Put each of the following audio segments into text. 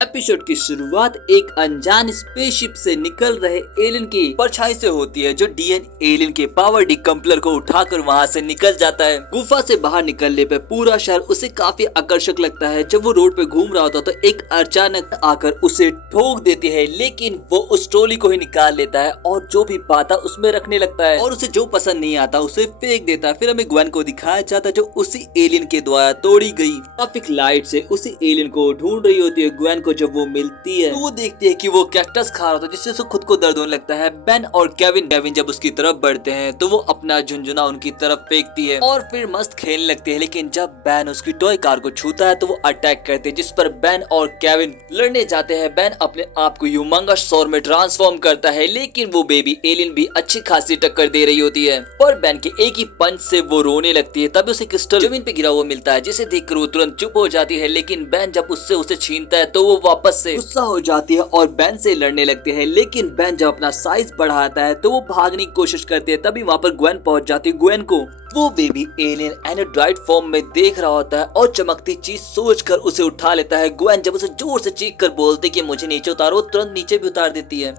Episode की शुरुआत एक अनजान स्पेसशिप से निकल रहे एलियन की परछाई से होती है, जो डीएन एलियन के पावर डिकम्पलर को उठाकर वहां से निकल जाता है। गुफा से बाहर निकलने पे पूरा शहर उसे काफी आकर्षक लगता है। जब वो रोड पे घूम रहा होता तो एक अचानक आकर उसे ठोक देती है, लेकिन वो उस ट्रॉली को ही निकाल लेता है और जो भी पाता उसमें रखने लगता है और उसे जो पसंद नहीं आता उसे फेंक देता है। फिर हमें ग्वेन को दिखाया जाता है जो उसी एलियन के द्वारा तोड़ी गई ट्रैफिक लाइट से उसी एलियन को ढूंढ रही होती है। ग्वेन जब वो मिलती है तो वो देखती है कि वो कैक्टस खा रहा होता है, जिससे उसे खुद को दर्द होने लगता है। बेन और केविन जब उसकी तरफ बढ़ते हैं तो वो अपना झुंझुना उनकी तरफ फेंकती है और फिर मस्त खेलने लगती है। लेकिन जब बेन उसकी टॉय कार को छूता है तो वो अटैक करते हैं, जिस पर बेन और केविन लड़ने जाते हैं। बेन अपने आप को ह्यूमंगस सौर में ट्रांसफॉर्म करता है, लेकिन वो बेबी एलियन भी अच्छी खासी टक्कर दे रही होती है। पर बेन के एक ही पंच से वो रोने लगती है। तभी उसे क्रिस्टल जमीन पे गिरा हुआ मिलता है, जिसे देखकर वो तुरंत चुप हो जाती है। लेकिन बेन जब उससे उसे छीनता है तो वो वापस से गुस्सा हो जाती है और बेन से लड़ने लगते हैं। लेकिन बेन जब अपना साइज बढ़ाता है तो वो भागने की कोशिश करते हैं। तभी वहाँ पर ग्वेन पहुंच जाती है। ग्वेन को वो बेबी एलियन एनोड्राइड फॉर्म में देख रहा होता है और चमकती चीज सोचकर उसे उठा लेता है। ग्वेन जब उसे जोर से चीख कर बोलती कि मुझे नीचे उतारो, तुरंत नीचे भी उतार देती है।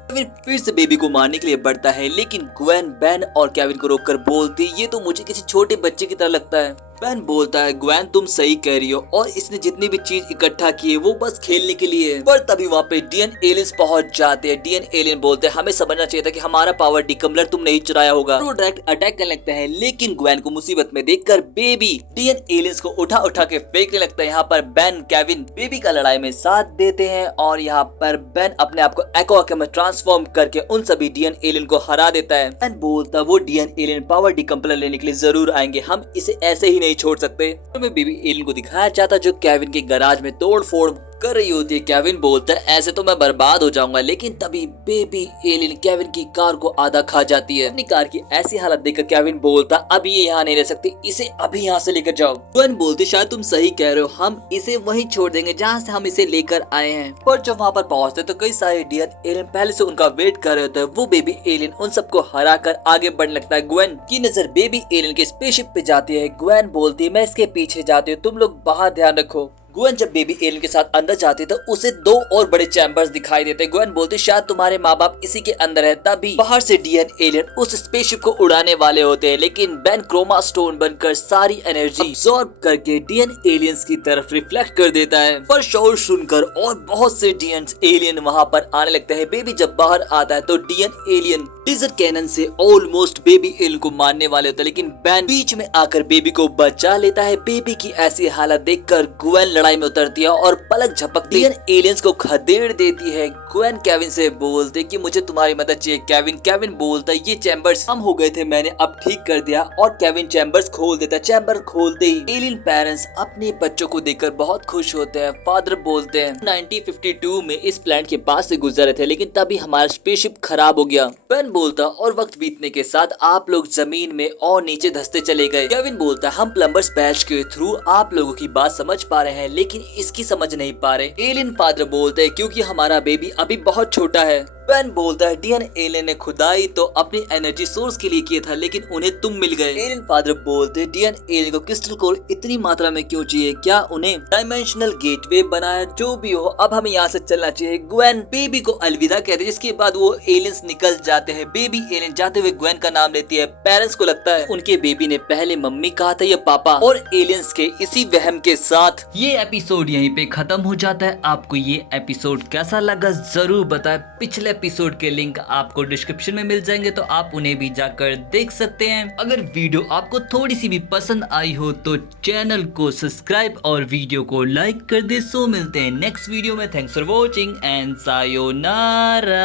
फिर से बेबी को मारने के लिए बढ़ता है, लेकिन ग्वेन बेन और केविन को रोककर बोलती ये तो मुझे किसी छोटे बच्चे की तरह लगता है। बेन बोलता है ग्वेन तुम सही कह रही हो और इसने जितनी भी चीज इकट्ठा की है वो बस खेलने के लिए है। पर तभी वहाँ पे डीएन एलियंस पहुंच जाते हैं। डीएन एलियन बोलते हैं हमें समझना चाहिए था कि हमारा पावर डिकम्पलर तुमने ही चुराया होगा। वो डायरेक्ट अटैक करने लगता है, लेकिन ग्वेन को मुसीबत में देखकर बेबी डीएन एलियंस को उठा उठा के फेंकने लगता है। यहाँ पर बेन केविन बेबी का लड़ाई में साथ देते हैं और यहाँ पर बेन अपने आप को एक्वा में ट्रांसफॉर्म करके उन सभी डीएन एलियन को हरा देता है। बेन बोलता वो डीएन एलियन पावर डिकम्पलर लेने के लिए जरूर आएंगे, हम इसे ऐसे ही नहीं छोड़ सकते। तो मैं बेबी एलियन को दिखाया जाता जो केविन के गैराज में तोड़ फोड़ कर रही होती है। केविन बोलता है ऐसे तो मैं बर्बाद हो जाऊंगा, लेकिन तभी बेबी एलियन केविन की कार को आधा खा जाती है। अपनी कार की ऐसी हालत देखकर केविन बोलता अब ये यहाँ नहीं रह सकती, इसे अभी यहाँ से लेकर जाओ। ग्वेन बोलती शायद तुम सही कह रहे हो, हम इसे वहीं छोड़ देंगे जहाँ से हम इसे लेकर आए हैं। पर जब वहाँ पर पहुँचते तो कई सारे डीएन एलियन पहले से उनका वेट कर रहे होते हैं। वो बेबी एलियन उन सबको हरा कर आगे बढ़ने लगता है। ग्वेन की नजर बेबी एलियन के स्पेसशिप पे जाती है। ग्वेन बोलती है मैं इसके पीछे जाती हूँ, तुम लोग बाहर ध्यान रखो। ग्वेन जब बेबी एलियन के साथ अंदर जाती है तो उसे दो और बड़े चैम्बर्स दिखाई देते हैं। ग्वेन बोलती शायद तुम्हारे माँ बाप इसी के अंदर है। तभी बाहर से डीएन एलियन उस स्पेसशिप को उड़ाने वाले होते हैं, लेकिन बेन क्रोमा स्टोन बनकर सारी एनर्जी अब्सॉर्ब करके डीएन एलियंस की तरफ रिफ्लेक्ट कर देता है। पर शोर सुनकर और बहुत से डीएन एलियन वहाँ पर आने लगते हैं। बेबी जब बाहर आता है तो डीएन एलियन लेजर कैनन से ऑलमोस्ट बेबी एलियन को मारने वाले होते हैं, लेकिन बेन बीच में आकर बेबी को बचा लेता है। बेबी की ऐसी हालत देखकर ग्वेन लड़ाई में उतरती है और पलक झपकती डीएन एलियंस को खदेड़ देती है। ग्वेन केविन से बोलते कि मुझे तुम्हारी मदद चाहिए। केविन बोलता है ये चैम्बर्स हम हो गए थे, मैंने अब ठीक कर दिया। और केविन चैम्बर्स खोल देता है। चैम्बर खोलते ही एलियन पेरेंट्स अपने बच्चों को देखकर बहुत खुश होते हैं। फादर बोलते हैं 1952 में इस प्लैनेट के पास से गुजरे थे, लेकिन तभी हमारा स्पेसशिप खराब हो गया। बेन बोलता और वक्त बीतने के साथ आप लोग जमीन में और नीचे धंसते चले गए। केविन बोलता हम प्लम्बर्स बैच के थ्रू आप लोगों की बात समझ पा रहे हैं, लेकिन इसकी समझ नहीं पा रहे। एलियन फादर बोलते हैं क्योंकि हमारा बेबी अभी बहुत छोटा है। बेन बोलता है डीएन एलियन ने खुदाई तो अपनी एनर्जी सोर्स के लिए किया था, लेकिन उन्हें तुम मिल गए। एलियन फादर बोलते हैं डीएन एलियन को क्रिस्टल कोर इतनी मात्रा में क्यों चाहिए, क्या उन्हें डायमेंशनल गेटवे बनाया? जो भी हो अब हमें यहाँ से चलना चाहिए। ग्वेन बेबी को अलविदा कहते हैं, जिसके बाद वो एलियंस निकल जाते हैं। बेबी एलियन जाते हुए ग्वेन का नाम लेती है। पेरेंट्स को लगता है उनके बेबी ने पहले मम्मी कहा था या पापा, और एलियंस के इसी वहम के साथ ये एपिसोड यहीं पे खत्म हो जाता है। आपको ये एपिसोड कैसा लगा जरूर बताएं। पिछले एपिसोड के लिंक आपको डिस्क्रिप्शन में मिल जाएंगे, तो आप उन्हें भी जाकर देख सकते हैं। अगर वीडियो आपको थोड़ी सी भी पसंद आई हो तो चैनल को सब्सक्राइब और वीडियो को लाइक कर दे। सो मिलते हैं नेक्स्ट वीडियो में। Thanks for watching and sayonara.